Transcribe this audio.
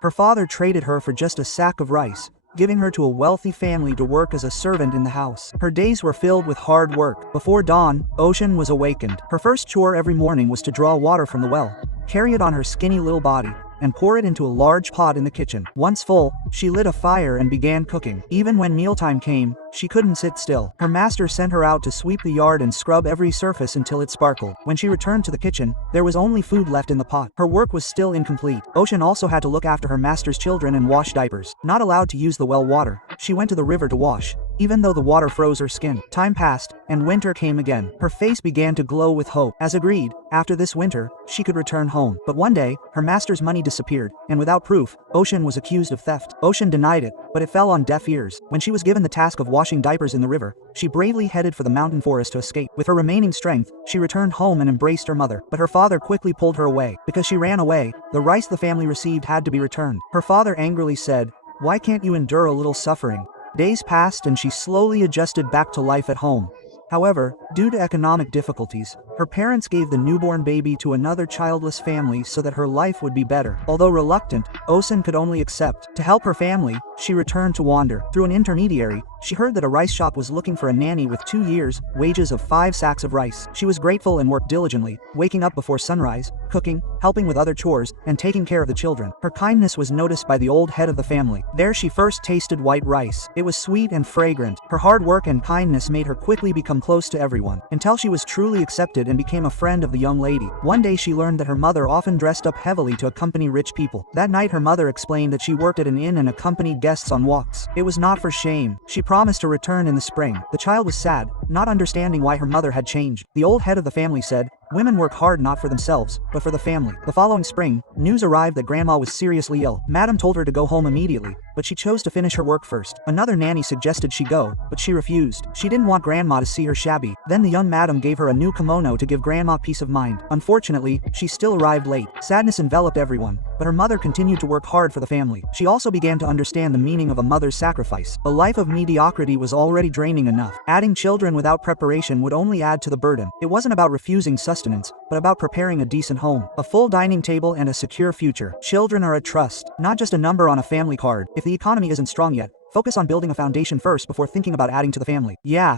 Her father traded her for just a sack of rice, giving her to a wealthy family to work as a servant in the house. Her days were filled with hard work. Before dawn, Oshin was awakened. Her first chore every morning was to draw water from the well, carry it on her skinny little body, and pour it into a large pot in the kitchen. Once full, she lit a fire and began cooking. Even when mealtime came, she couldn't sit still. Her master sent her out to sweep the yard and scrub every surface until it sparkled. When she returned to the kitchen, there was only food left in the pot. Her work was still incomplete. Oshin also had to look after her master's children and wash diapers. Not allowed to use the well water, she went to the river to wash, even though the water froze her skin. Time passed, and winter came again. Her face began to glow with hope. As agreed, after this winter, she could return home. But one day, her master's money disappeared, and without proof, Oshin was accused of theft. Oshin denied it, but it fell on deaf ears. When she was given the task of washing diapers in the river, she bravely headed for the mountain forest to escape. With her remaining strength, she returned home and embraced her mother. But her father quickly pulled her away. Because she ran away, the rice the family received had to be returned. Her father angrily said, "Why can't you endure a little suffering?" Days passed and she slowly adjusted back to life at home. However, due to economic difficulties, her parents gave the newborn baby to another childless family so that her life would be better. Although reluctant, Oshin could only accept. To help her family, she returned to wander. Through an intermediary, she heard that a rice shop was looking for a nanny with 2 years' wages of 5 sacks of rice. She was grateful and worked diligently, waking up before sunrise, cooking, helping with other chores, and taking care of the children. Her kindness was noticed by the old head of the family. There she first tasted white rice. It was sweet and fragrant. Her hard work and kindness made her quickly become close to everyone, until she was truly accepted and became a friend of the young lady. One day she learned that her mother often dressed up heavily to accompany rich people. That night her mother explained that she worked at an inn and accompanied guests on walks. It was not for shame. She promised to return in the spring. The child was sad, not understanding why her mother had changed. The old head of the family said, "Women work hard not for themselves, but for the family." The following spring, news arrived that Grandma was seriously ill. Madam told her to go home immediately, but she chose to finish her work first. Another nanny suggested she go, but she refused. She didn't want Grandma to see her shabby. Then the young madam gave her a new kimono to give Grandma peace of mind. Unfortunately, she still arrived late. Sadness enveloped everyone, but her mother continued to work hard for the family. She also began to understand the meaning of a mother's sacrifice. A life of mediocrity was already draining enough. Adding children without preparation would only add to the burden. It wasn't about refusing sustenance, but about preparing a decent home, a full dining table, and a secure future. Children are a trust, not just a number on a family card. If the economy isn't strong yet, focus on building a foundation first before thinking about adding to the family. Yeah,